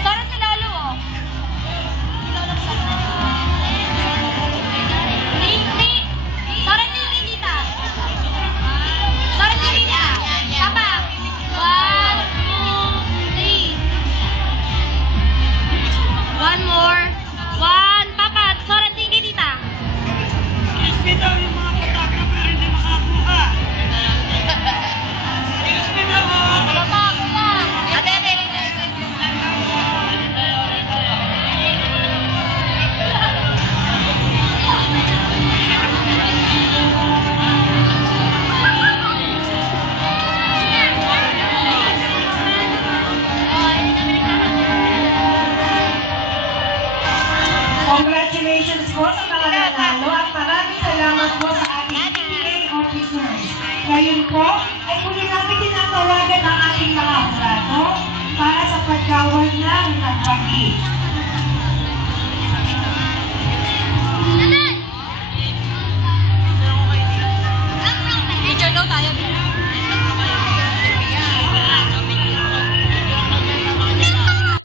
Sarang si Lalo, oh. Sarang si Tita. Sarang si Tita. Papa. 1, 2, 3. One more. 1, Papa. Sarang si Tita. Crispy daw yung mga pataka pero hindi makakuha. Crispy daw oh. Congratulations po sa mga nanalo at maraming salamat po sa ating PTA officers. Ngayon po, ay muli namin tinatawagan ang ating mga hurado para sa pagkawal ng nagpagi.